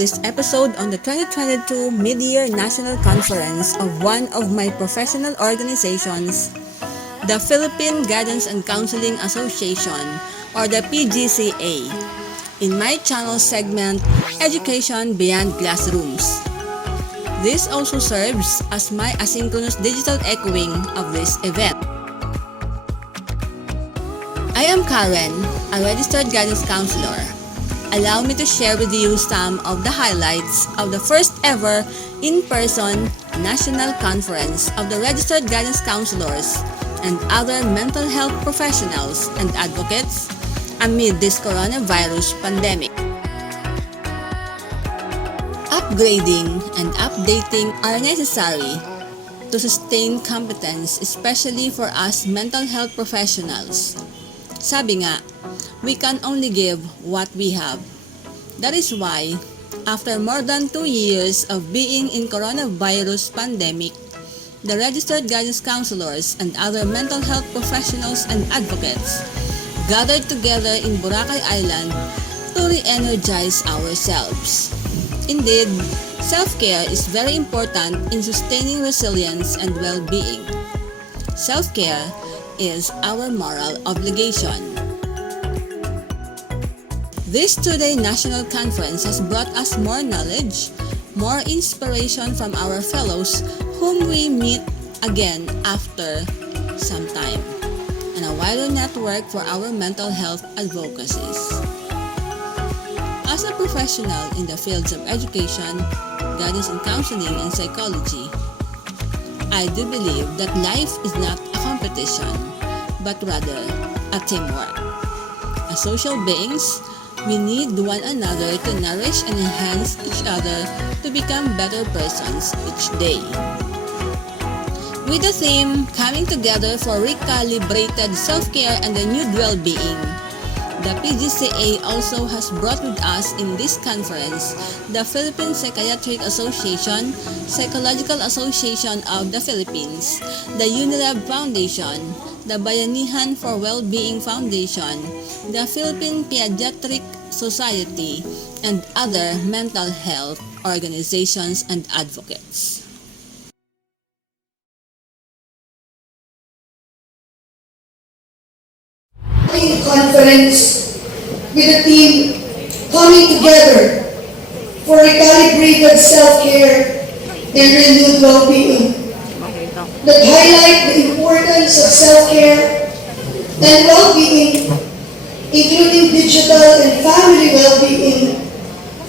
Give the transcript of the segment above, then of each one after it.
this episode on the 2022 Midyear National Conference of one of my professional organizations, the Philippine Guidance and Counseling Association, or the PGCA, in my channel segment, Education Beyond Classrooms. This also serves as my asynchronous digital echoing of this event. I am Karen, a registered guidance counselor. Allow me to share with you some of the highlights of the first ever in-person National Conference of the Registered Guidance Counselors and other mental health professionals and advocates amid this coronavirus pandemic. Upgrading and updating are necessary to sustain competence, especially for us mental health professionals. Sabi nga, we can only give what we have. That is why, after more than 2 years of being in coronavirus pandemic, the registered guidance counselors and other mental health professionals and advocates gathered together in Boracay Island to re-energize ourselves. Indeed, self-care is very important in sustaining resilience and well-being. Self-care is our moral obligation. This two-day national conference has brought us more knowledge, more inspiration from our fellows whom we meet again after some time, and a wider network for our mental health advocacies. As a professional in the fields of education, guidance and counseling, and psychology, I do believe that life is not a competition, but rather a teamwork. As social beings, we need one another to nourish and enhance each other to become better persons each day. With the theme, Coming Together for Recalibrated Self-Care and Renewed Well-Being, the PGCA also has brought with us in this conference the Philippine Psychiatric Association, Psychological Association of the Philippines, the Unilab Foundation, the Bayanihan for Well-Being Foundation, the Philippine Pediatric Society, and other mental health organizations and advocates. Conference with the theme Coming Together for Recalibrated Self-Care and Renewed Well-Being that highlight the importance of self-care and well-being, including digital and family well-being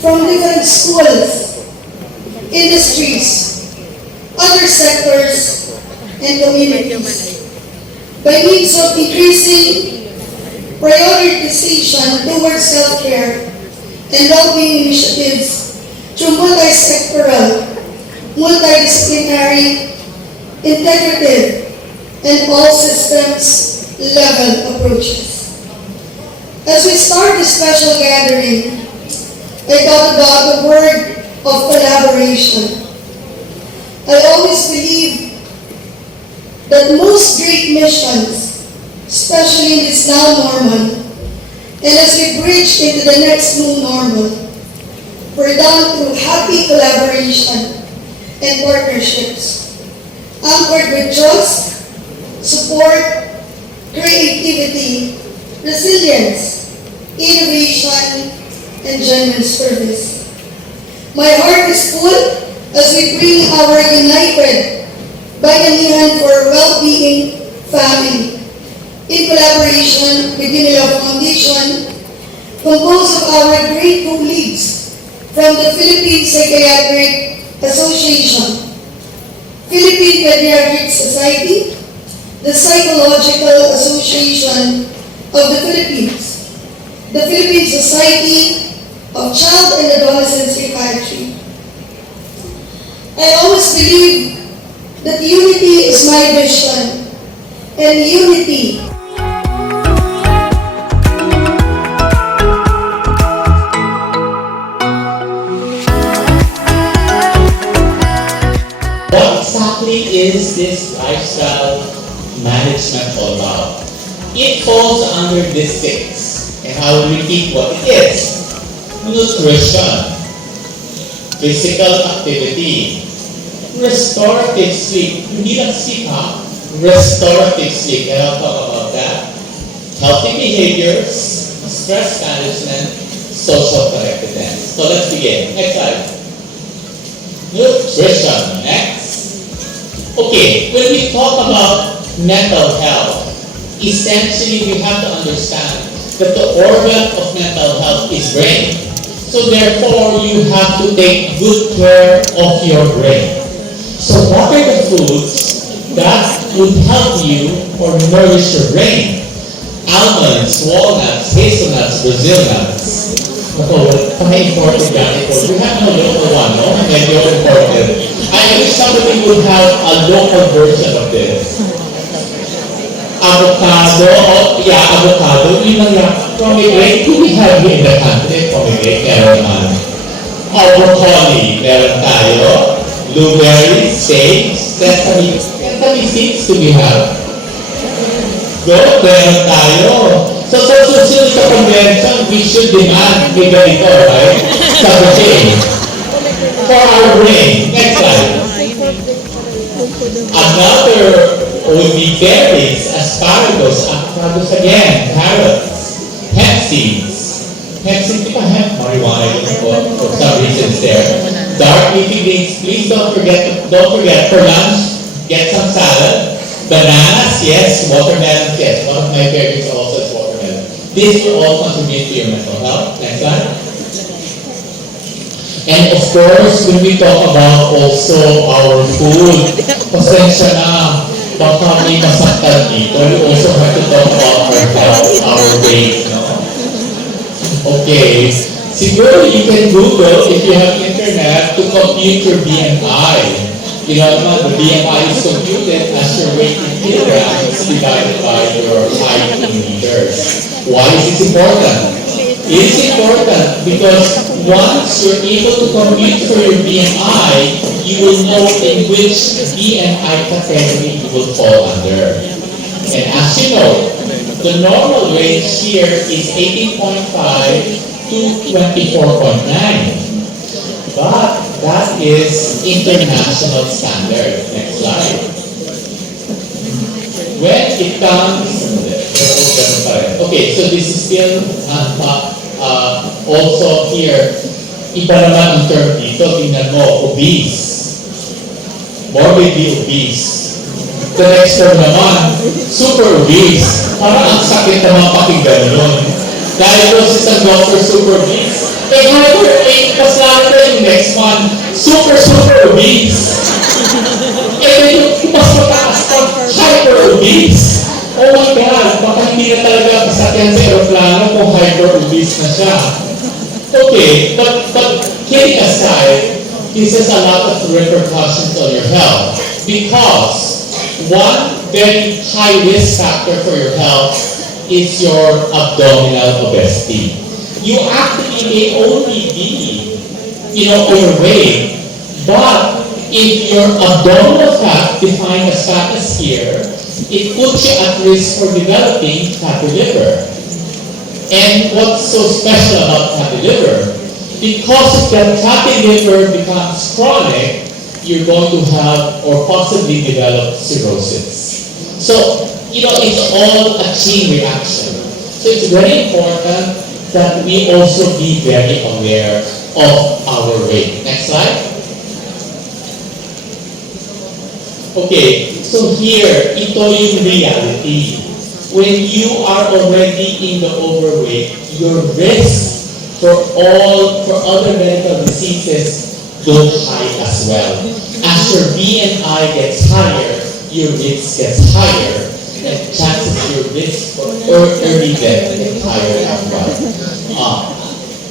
from different schools, industries, other sectors, and communities by means of increasing prioritization towards self-care and well-being initiatives through multi-sectoral, multidisciplinary, integrative, and all-systems level approaches. As we start this special gathering, I thought about the word of collaboration. I always believe that most great missions, especially in this now normal, and as we bridge into the next new normal, we're done through happy collaboration and partnerships, anchored with trust, support, creativity, resilience, innovation, and genuine service. My heart is full as we bring our united Bayanihan for Well-Being family in collaboration with Unilab Foundation, composed of our great colleagues from the Philippine Psychiatric Association, Philippine Pediatric Society, the Psychological Association of the Philippines, the Philippine Society of Child and Adolescent Psychiatry. I always believe that unity is my vision, and unity what exactly is this lifestyle management all about? It falls under this 6, and I will repeat what it is. Nutrition. physical activity. Restorative sleep. Hindi lang sleep, ha? Restorative sleep. And I'll talk about that. Healthy behaviors, stress management, social connectedness. So let's begin. Next slide. Nutrition. Next. Okay, when we talk about mental health, essentially we have to understand that the organ of mental health is brain. So therefore, you have to take good care of your brain. So what are the foods that would help you or nourish your brain? Almonds, walnuts, hazelnuts, Brazil nuts. Paka-important yan ito. We have no local one, no? Medyo important. I wish somebody would have a local version of this. Avocado, avocado. Yun lang yan. Pomegranate, do we have here in the country? Pomegranate, meron naman. Broccoli, meron tayo. Blueberries, sage, sesame seeds, do we have? Good, meron tayo. So susunod sa convention, we should demand may ganito, right? Sa buffet. For our brain. Next slide. Another would be berries, asparagus, avocados again, carrots, hemp seeds. Hemp seeds, di ba hemp? Marijuana, for some reasons there. Dark leafy greens, please don't forget for lunch, get some salad. Bananas, yes. Watermelons, yes. One of my favorites also is watermelon. This will all contribute to your mental health. Next slide. And of course, when we talk about also our food, pasensya na, baka may masaktan dito. We also have to talk about our health, our weight. No? Okay. Siguro you can Google, if you have internet, to compute your BMI. You know, the BMI is computed as your weight in kilograms divided by your height in meters. Why is this important? It's important because once you're able to compute for your BMI, you will know in which BMI category you will fall under. And as you know, the normal range here is 18.5 to 24.9. But that is international standard. Next slide. When it comes, okay, so this is still also here. Iba naman ang term dito, tingnan mo, obese. Morbidly obese. The next term naman, super obese. Parang ang sakit naman pakinggan nun. Diagnosis ng doctor, super obese. Mas lalo na yung next one, super obese. Yung mas mataas pa, hyper obese. Oh my God, baka hindi na talaga masakyan sa aeroplano kung hyper obese na siya. Okay, but kidding aside, this has a lot of repercussions on your health because one very high risk factor for your health is your abdominal obesity. You actually may only be, overweight, but if your abdominal fat, defined as fat as here, it puts you at risk for developing fatty liver. And what's so special about fatty liver? Because if that fatty liver becomes chronic, you're going to have or possibly develop cirrhosis. So, it's all a chain reaction. So it's very important that we also be very aware of our weight. Next slide. Okay, so here, ito yung reality. When you are already in the overweight, your risk for other medical diseases go high as well. As your BMI gets higher, your risk gets higher. And chances your risk for early death get higher as well.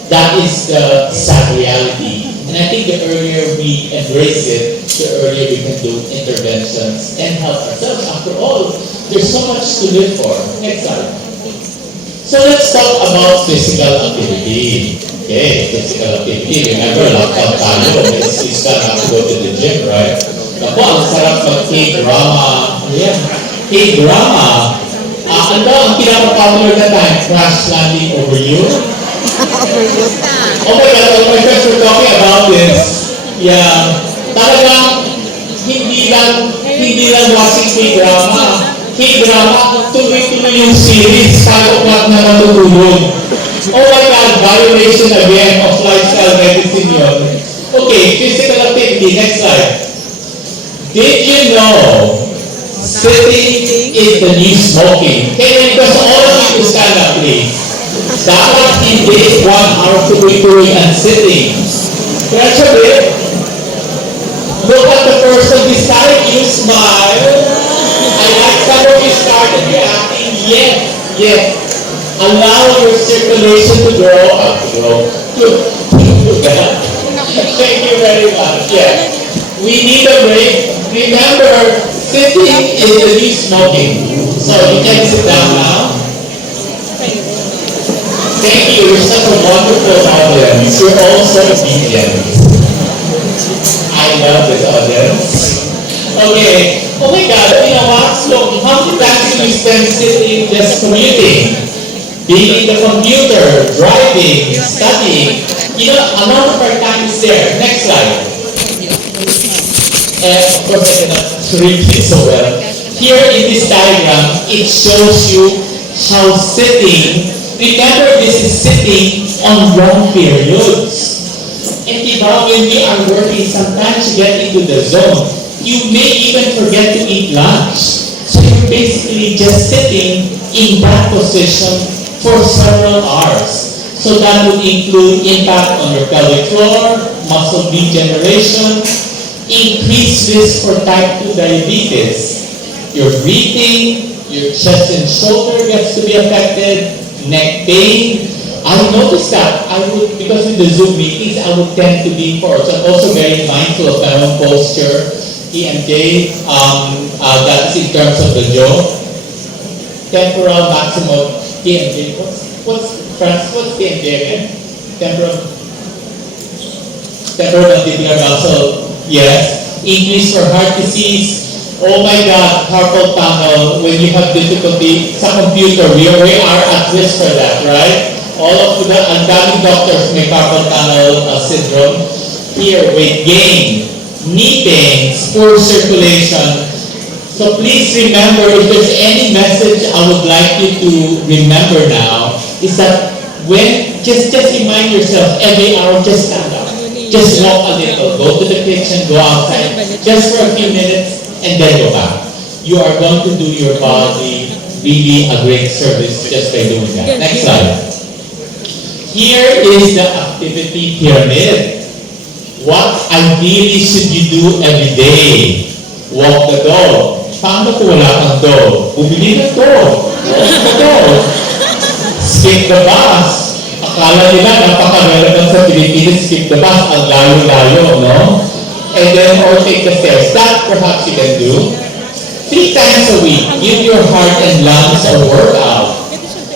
That is the sad reality. And I think the earlier we embrace it, the earlier we can do interventions and help ourselves. After all, there's so much to live for. Next slide. So let's talk about physical activity. Okay, physical activity. Remember, laptop tayo. It's gonna have to go to the gym, right? Naku, ang sarap mag-K-drama. Yeah. K-drama. Ang pinaka-popular na time, crash landing over you. Oh my God, all my friends were talking about this. Yeah. Talagang hindi lang watching K-drama. K-drama, tuloy-tuloy yung series, 5 o'clock na matutulog. Oh my God, violation again of lifestyle medicine yun. Okay, physical activity, next slide. Did you know sitting is the new smoking? Okay, when it goes all of you to stand up, please. Dapat hindi 1 hour tuloy-tuloy and sitting. Stretch a bit. Look at the person beside you, smile. I like some of you started reacting. Yes. Allow your circulation to grow up. Thank you very much. Yeah. We need a break. Remember, sitting is the new smoking. So you can sit down now. Thank you. You're such a wonderful audience. You're all so obedient. I love this audience. Okay. Oh my God, you know what? So how many times do we spend sitting just commuting? Being in the computer, driving, studying. You know, a lot of our time is there. Next slide. And of course I cannot read it so well. Here in this diagram, it shows you how sitting, remember this is sitting on long periods. And diba, when we are working, sometimes you get into the zone. You may even forget to eat lunch. So you're basically just sitting in that position for several hours. So that would include impact on your pelvic floor, muscle degeneration, increased risk for type 2 diabetes. Your breathing, your chest and shoulder gets to be affected, neck pain. I noticed that because in the Zoom meetings, I would tend to lean forward. So I'm also very mindful of my own posture. EMJ, that is in terms of the jaw. Temporal maximum TMJ. What's TMJ again? Temporal mandibular muscle. Yes. Increase for heart disease. Oh my God, carpal tunnel. When you have difficulty sa computer, we are at risk for that, right? All of the daming doctors may carpal tunnel syndrome. Here, weight gain, knee pains, poor circulation. So please remember, if there's any message I would like you to remember now, is that when, just remind yourself, every hour, just stand up. Just walk a little, go to the kitchen, go outside, just for a few minutes, and then go back. You are going to do your body really a great service just by doing that. Next slide. Here is the activity pyramid. What ideally should you do every day? Walk the dog. Paano kung wala kang dog? Bumili ng dog. Walk the dog. Skip the bus. Akala nila napaka-relevant sa Pilipinas, skip the bus. Ang layo-layo, no? And then, or take the stairs. That perhaps you can do. 3 times a week, give your heart and lungs a workout.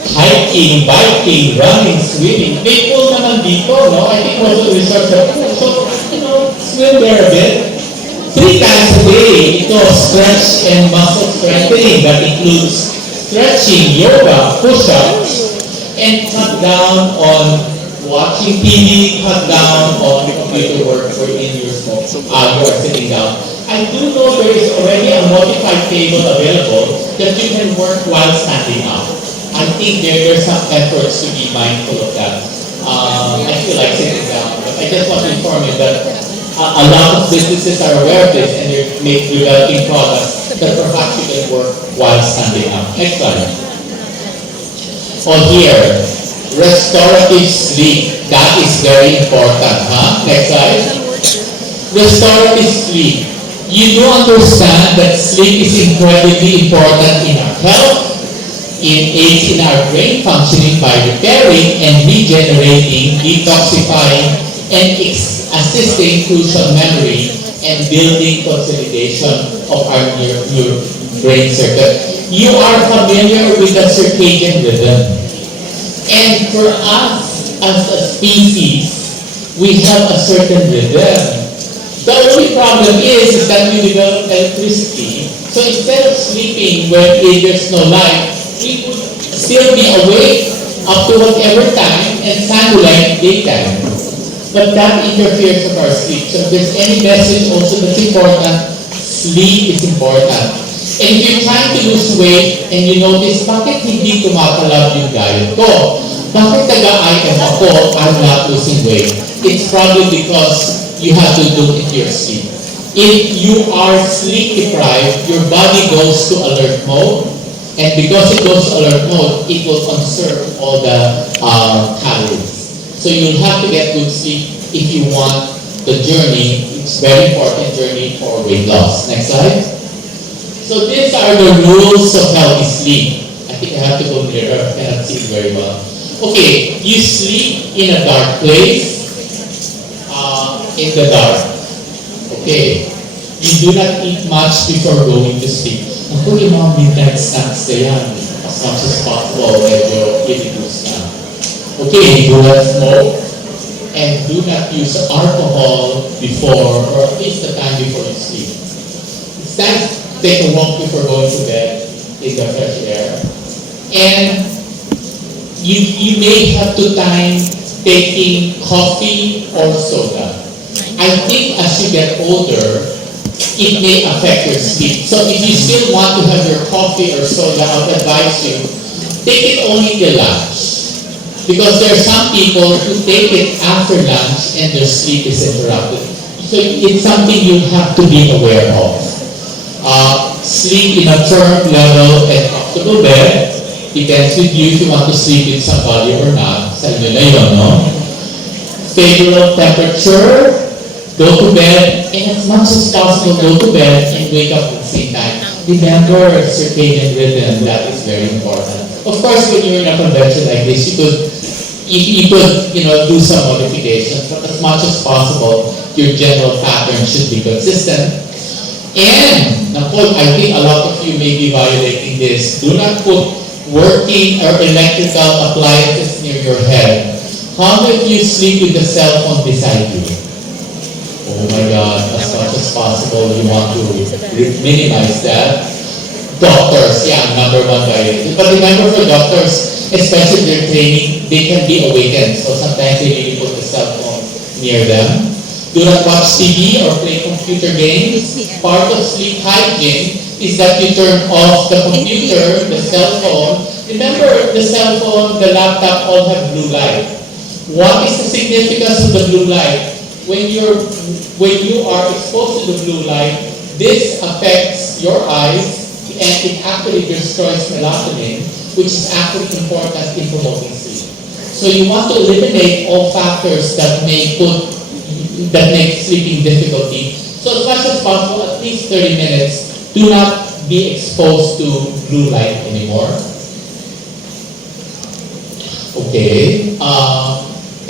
Hiking, biking, running, swimming. May pool naman dito, no? I think most of the resorts have pool. So, swim there a bit. 3 times a day, ito, stretch and muscle strengthening. That includes stretching, yoga, push-ups, and cut down on watching TV, cut down on computer work or in your smoke. You are sitting down. I do know there is already a modified table available that you can work while standing up. I think there's some efforts to be mindful of that. I feel like sitting down, but I just want to inform you that a lot of businesses are aware of this and they're developing products that perhaps you can work while standing up. Next slide. On here, restorative sleep. That is very important, huh? Next slide. Restorative sleep. You do understand that sleep is incredibly important in our health. It aids in our brain functioning by repairing and regenerating, detoxifying, and assisting crucial memory and building consolidation of our new brain circuit. You are familiar with the circadian rhythm. And for us as a species, we have a certain rhythm. The only problem is that we develop electricity. So instead of sleeping when there's no light, we would still be awake up to whatever time and candlelight daytime. But that interferes with our sleep. So if there's any message also that's important, sleep is important. And if you're trying to lose weight and you notice, bakit hindi tumatalab yung diet ko? Bakit taga-IM ako, I'm not losing weight? It's probably because you have to look into your sleep. If you are sleep deprived, your body goes to alert mode. And because it goes to alert mode, it will conserve all the calories. So you'll have to get good sleep if you want the journey. It's very important journey for weight loss. Next slide. So these are the rules of healthy sleep. I think I have to go nearer. I cannot see it very well. Okay, you sleep in a dark place, in the dark. Okay, you do not eat much before going to sleep. Ang kung yung mga midnight snacks na yan, as much as possible, medyo i-reduce na. Okay, do not smoke, and do not use alcohol before, or at least the time before you sleep. It's time to take a walk before going to bed in the fresh air. And you may have to time taking coffee or soda. I think as you get older, it may affect your sleep. So if you still want to have your coffee or soda, I would advise you, take it only till lunch. Because there are some people who take it after lunch and their sleep is interrupted. So it's something you have to be aware of. Sleep in a firm level and comfortable bed. Depends with you if you want to sleep with somebody or not. Sa inyo na yun, no? Favorable temperature, go to bed, and as much as possible, go to bed and wake up at the same time. Remember circadian rhythm, that is very important. Of course, when you're in a convention like this, you could do some modifications, but as much as possible, your general pattern should be consistent. And, I think a lot of you may be violating this. Do not put working or electrical appliances near your head. How if you sleep with the cell phone beside you? Oh my God, as much as possible, you want to minimize that. Doctors, number one violation. But remember for doctors, especially their training, they can be awakened. So sometimes they really put the cell phone near them. Do not watch TV or play computer games. Part of sleep hygiene is that you turn off the computer, the cell phone. Remember, the cell phone, the laptop all have blue light. What is the significance of the blue light? When you are exposed to the blue light, this affects your eyes and it actually destroys melatonin, which is actually important in promoting sleep. So you want to eliminate all factors that make sleeping difficulty. So as much as possible, at least 30 minutes, do not be exposed to blue light anymore. Okay.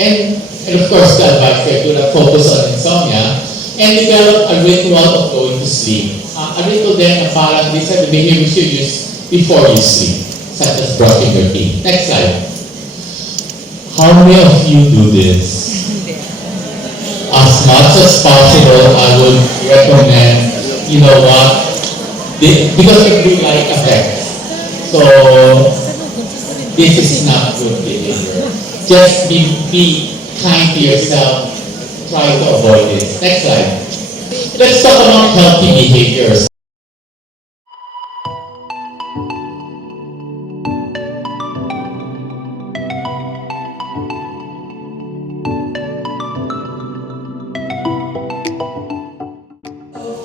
And of course, the advice here, do not focus on insomnia and develop a ritual of going to sleep. A ritual then, parang these are the behaviors you use before you sleep, such as brushing your teeth. Next slide. How many of you do this? As much as possible, I would recommend, because of blue light effects. So, this is not good behavior. Just be kind to yourself. Try to avoid this. Next slide. Let's talk about healthy behaviors.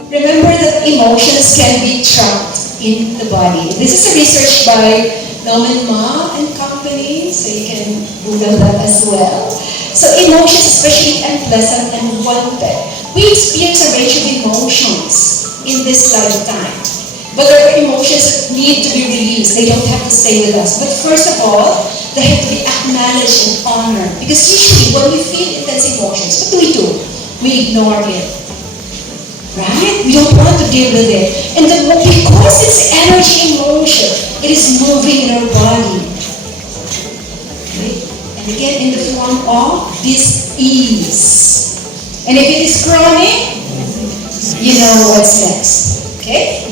Remember that emotions can be trapped in the body. This is a research by Norman Ma and company, so you can Google that as well. So emotions, especially unpleasant and wanted. We experience a range of emotions in this lifetime. But there are emotions that need to be released. They don't have to stay with us. But first of all, they have to be acknowledged and honored. Because usually when we feel intense emotions, what do? We ignore it. Right? We don't want to deal with it. And then because it's energy in motion, it is moving in our body. Okay? And again, in the form of dis-ease. And if it is chronic, you know what's next. Okay?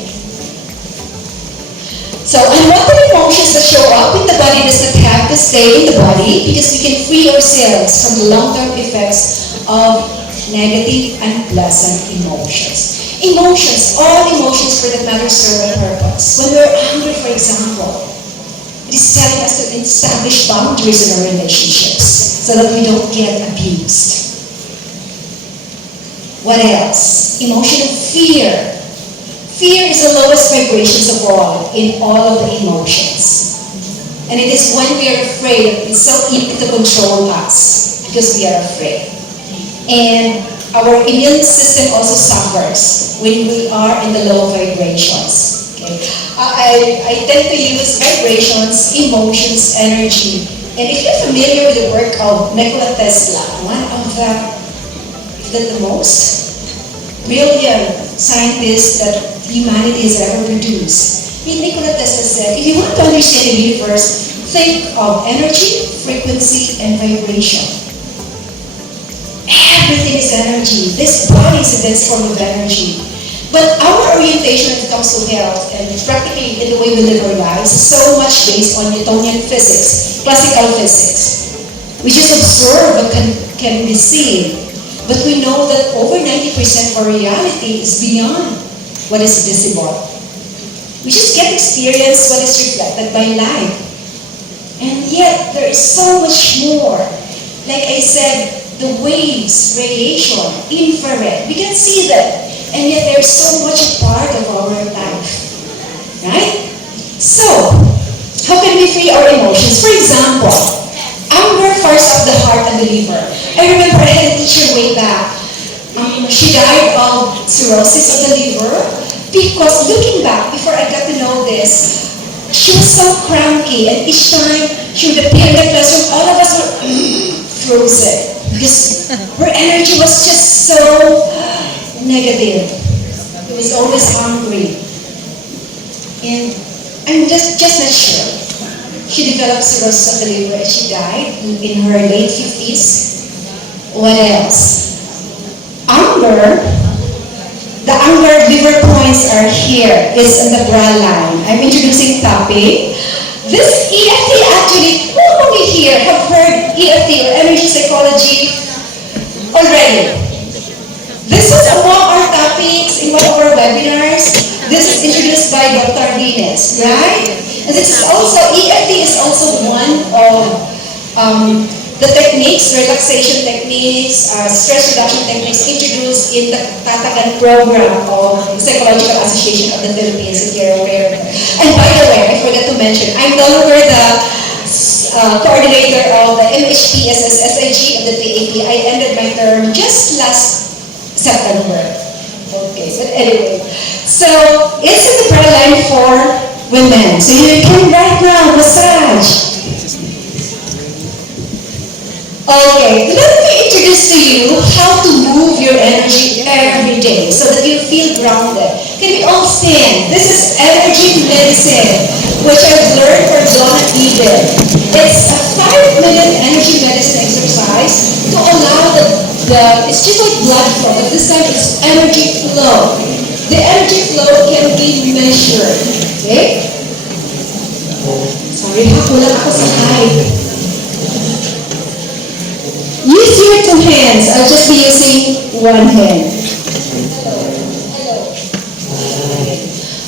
So, unwanted emotions that show up in the body does not have to stay in the body because we can free ourselves from the long-term effects of negative and pleasant emotions. Emotions, all emotions for that matter serve a purpose. When we're angry, for example, it is telling us to establish boundaries in our relationships so that we don't get abused. What else? Emotion of fear. Fear is the lowest vibrations of all in all of the emotions. And it is when we are afraid, it's so easy to control us because we are afraid. And our immune system also suffers when we are in the low vibrations. Okay? I tend to use vibrations, emotions, energy. And if you're familiar with the work of Nikola Tesla, one of the most brilliant scientists that humanity has ever produced. Nikola Tesla said, if you want to understand the universe, think of energy, frequency, and vibration. Everything is energy. This body is a dense form of energy. But our orientation when it comes to health and practically in the way we live our lives is so much based on Newtonian physics, classical physics. We just observe what can be seen. But we know that over 90% of our reality is beyond what is visible. We just get experience what is reflected by light. And yet, there is so much more. Like I said, the waves, radiation, infrared, we can see them. And yet, they're so much a part of our life. Right? So, how can we free our emotions? For example, anger fires up the heart and the liver. I remember I had a teacher way back. She died of cirrhosis of the liver because looking back, before I got to know this, she was so cranky and each time she would appear in the classroom, all of us were frozen because her energy was just so negative. She was always hungry. And I'm just not sure. She developed cirrhosis of the liver and she died in her late 50s. What else? Anger. The anger liver points are here. It's in the bra line. I'm introducing topic. This EFT actually, who over here have heard EFT or energy psychology already? This was among our topics in one of our webinars. This is introduced by Dr. Venus, right? And this is also, EFT is also one of the techniques, relaxation techniques, stress reduction techniques introduced in the Tatagan program of the Psychological Association of the Philippines, if you're aware of it. And by the way, I forgot to mention, I'm no longer the coordinator of the MHPSS-SIG of the TAP. I ended my term just last September. Okay, but anyway. So, it's in the prayer line for women. So you can right now massage. Okay, let me introduce to you how to move your energy every day so that you feel grounded. Can we all stand? This is energy medicine, which I've learned from Donna Eden. It's a 5-minute energy medicine exercise to allow it's just like blood flow, but this time it's energy flow. The energy flow can be measured. Okay? Sorry, kulang ako sa height. Use your 2 hands. I'll just be using 1 hand.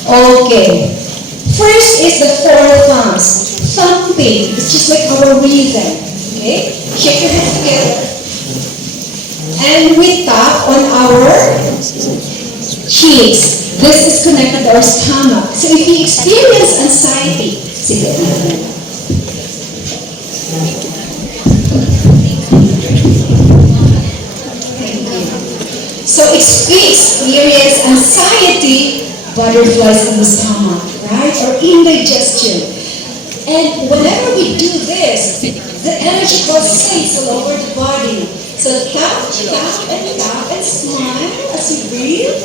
Okay. First is the 4 thumbs. Thumping. It's just like our breathing. Okay? Shake your hands together. And we tap on our cheeks. This is connected to our stomach. So if you experience anxiety, sige. So experience anxiety, butterflies in the stomach, right? Or indigestion. And whenever we do this, the energy pulsates all over the body. So tap, tap, and smile as you breathe.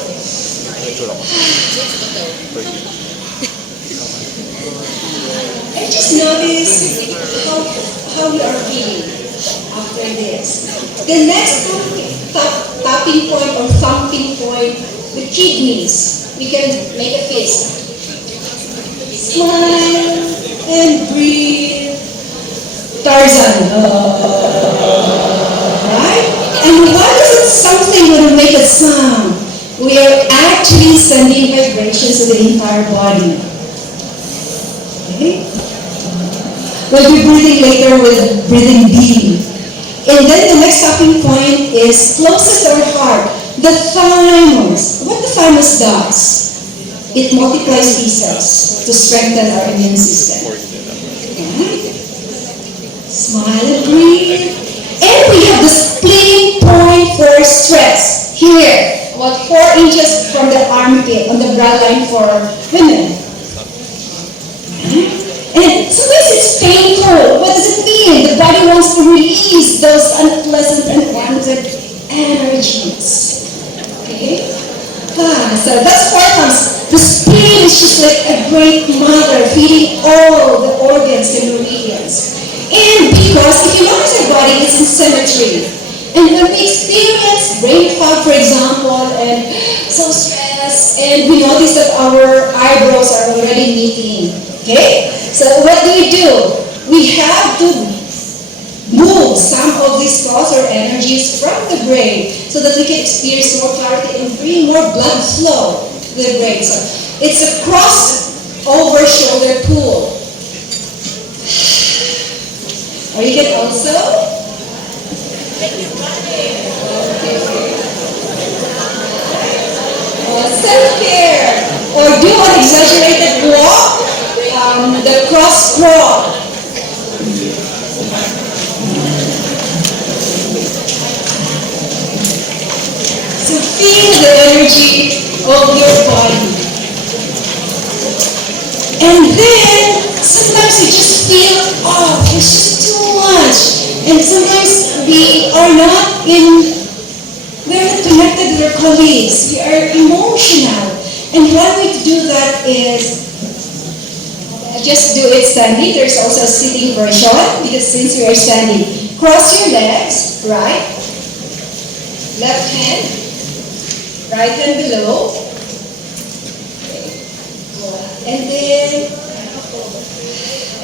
And just notice how you are feeling after this. The next tapping point or thumping point, the kidneys. We can make a fist. Smile and breathe. Tarzan. Right? And why is it something when we make a sound? We are actually sending vibrations to the entire body. Okay? We'll be breathing later with breathing deep. And then the next stopping point is closest to our heart, the thymus. What the thymus does? It multiplies T cells to strengthen our immune system. Okay. Smile and breathe. And we have the splitting point for stress. Here, about 4 inches from the armpit, on the brow line for women. Okay. And sometimes it's painful. What does it mean? The body wants to release those unpleasant and unwanted energies. Okay? So that's 4 times. The spleen is just like a great mother feeding all the organs and meridians. And because if you notice our body is in symmetry. And when we experience brain fog, for example, and so stressed, and we notice that our eyebrows are already meeting. Okay? So what do? We have to move some of these thoughts or energies from the brain so that we can experience more clarity and bring more blood flow to the brain. So it's a cross-over shoulder pull. Or you can also self-care. Or do an exaggerated walk. The cross crawl. So feel the energy of your body. And then sometimes you just feel, oh, there's just too much. And sometimes we are not connected with our colleagues. We are emotional. And one way to do that is just do it standing. There's also a sitting version because since we are standing, cross your legs, right? Left hand, right hand below.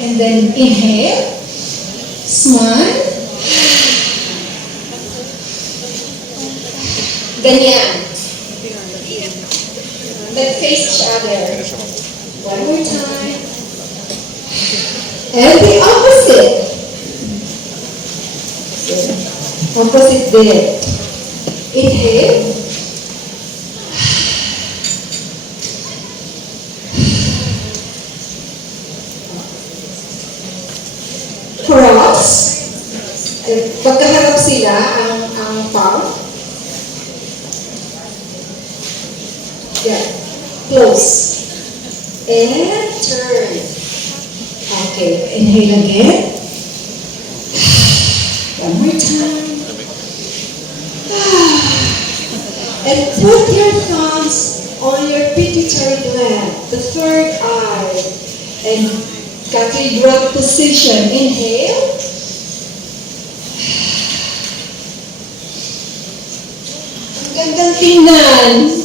And then inhale, smile. Ganyan. Let's face each other. One more time. And the opposite. Opposite there. Inhale. Cross. Pagkaharap sila ang palm. Yeah. Close. And turn. Okay, inhale again. One more time. And put your thumbs on your pituitary gland, the third eye. And cathedral position. Inhale. Ang gandang tingnan.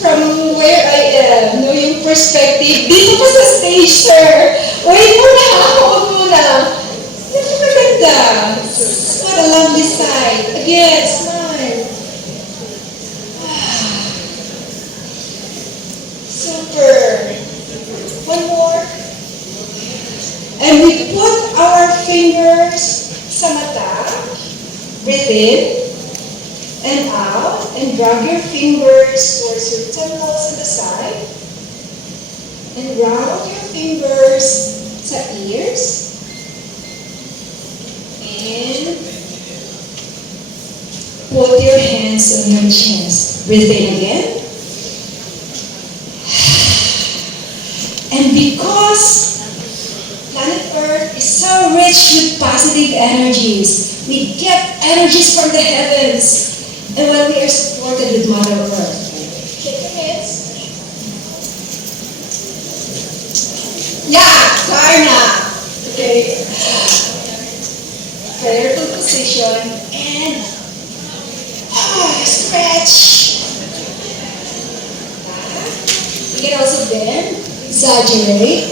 From where I am, know yung perspective. Dito po sa stage, sir. Wait muna, huwag muna. Dito maganda. What a lovely sight. Again, smile. Super. One more. And we put our fingers sa mata. Breathe in. And out, and drag your fingers towards your temples to the side. And round your fingers sa ears. And put your hands on your chest. Breathe in again. And because planet Earth is so rich with positive energies, we get energies from the heavens. And when we are supported with Mother Earth, shake your hands. Yeah, Karna. Okay. Prayerful position and stretch. exaggerate.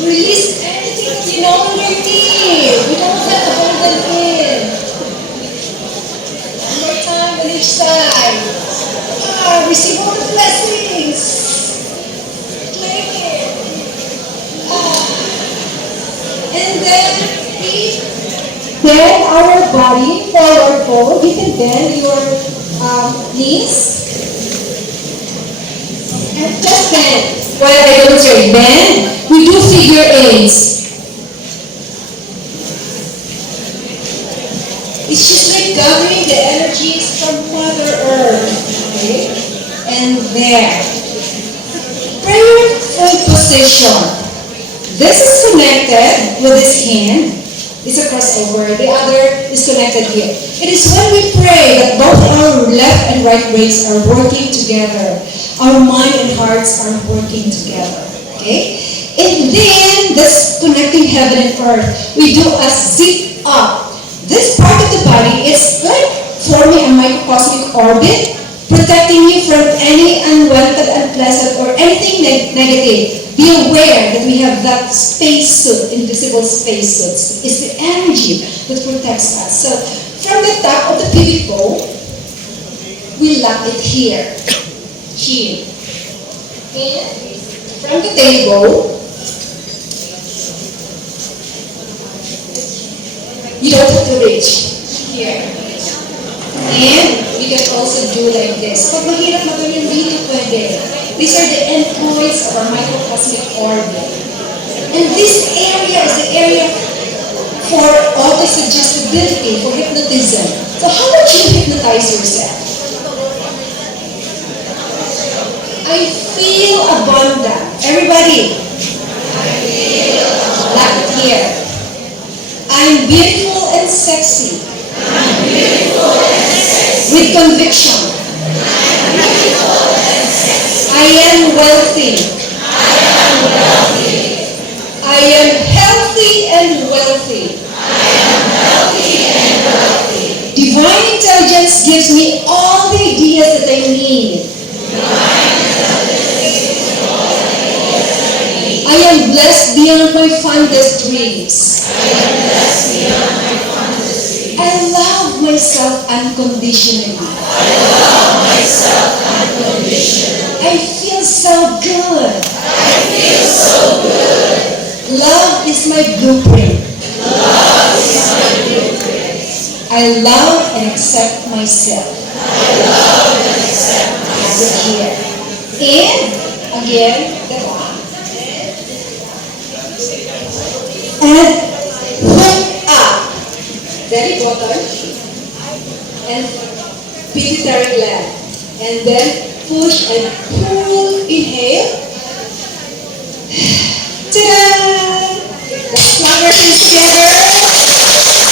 Release anything that you no longer need. We don't have to hold them in. One more time on each side. Receive all the blessings. Claim it. And then repeat. Bend our body forward fold. You can bend your knees. And just bend. While I demonstrate bend, we do figure eights. It's just like gathering the energies from Mother Earth. Okay? And there. Prayer fold position. This is connected with this hand. It's a crossover. The other is connected here. It is when we pray that both our left and right brains are working together. Our mind and hearts are working together. Okay? And then, this connecting heaven and earth, we do a zip up. This part of the body is like forming a microcosmic orbit, protecting you from any unwanted, unpleasant, or anything negative. Be aware that we have that space suit, invisible space suits. It's the energy that protects us. So, from the top of the pubic bone, we lock it here. Here. And from the tailbone, you don't have to reach. Here. And we can also do like this. Pag mahirap na ganyan, hindi pwede. These are the endpoints of our microcosmic orbit. And this area is the area for all the suggestibility, for hypnotism. So how would you hypnotize yourself? I feel abundant. Everybody. I feel abundant. Lock it here. I'm beautiful and sexy. I'm beautiful and sexy. With conviction. I'm beautiful and sexy. I am wealthy. I am wealthy. I am healthy and wealthy. I am healthy and wealthy. Divine intelligence gives me all the ideas that I need. Divine intelligence gives me all the ideas that I need. I am blessed beyond my fondest dreams. I am blessed beyond my fondest dreams. I love myself unconditionally. I love myself unconditionally. I feel so good. I feel so good. Love is my blueprint. Love is my blueprint. I love and accept myself. I love and accept myself. Here. And again, diba? And hook up. Very bottom. And pituitary gland. And then push and pull. Inhale. Ta-da! Let's clap your hands together.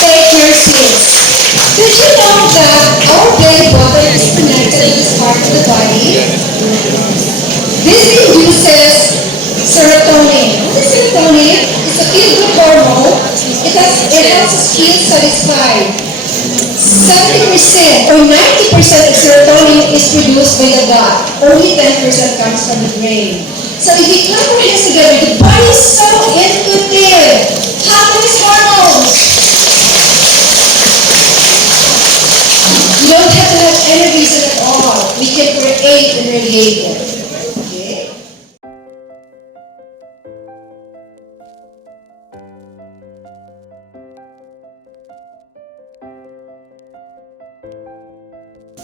Take your seats. Did you know that our belly button is connected to this part of the body? This induces serotonin. What is serotonin? It's a feel-good hormone. It helps us feel satisfied. 70% or 90% of serotonin is produced by the gut. Only 10% comes from the brain. So if we clap our hands together, the body is so intuitive. Happiness hormones. You don't have to have any reason at all. We can create and radiate it. Okay?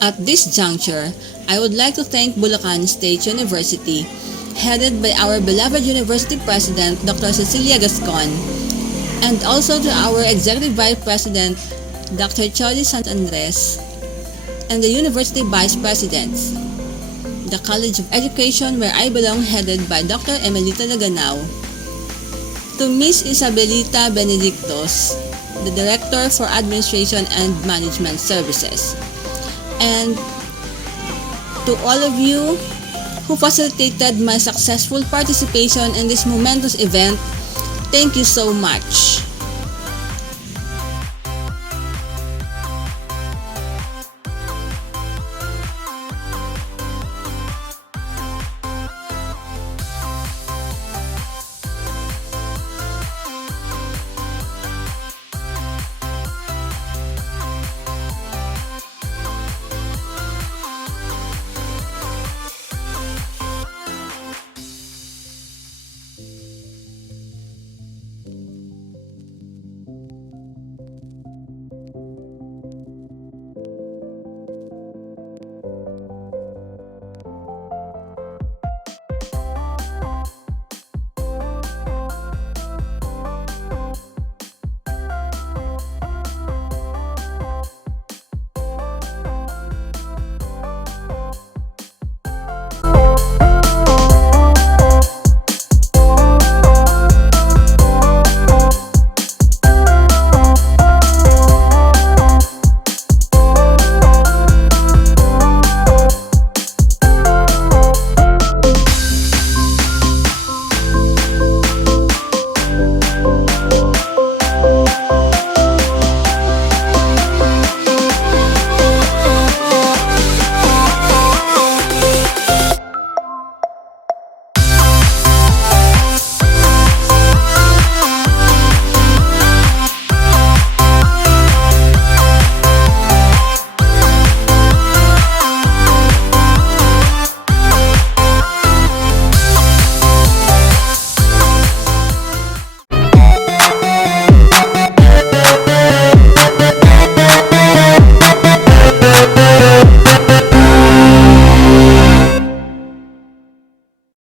At this juncture, I would like to thank Bulacan State University, headed by our beloved University President, Dr. Cecilia Gascon, and also to our Executive Vice President, Dr. Chody Sant Andres, and the University Vice Presidents, the College of Education where I belong, headed by Dr. Emelita Laganao, to Ms. Isabelita Benedictos, the Director for Administration and Management Services, and to all of you who facilitated my successful participation in this momentous event, thank you so much.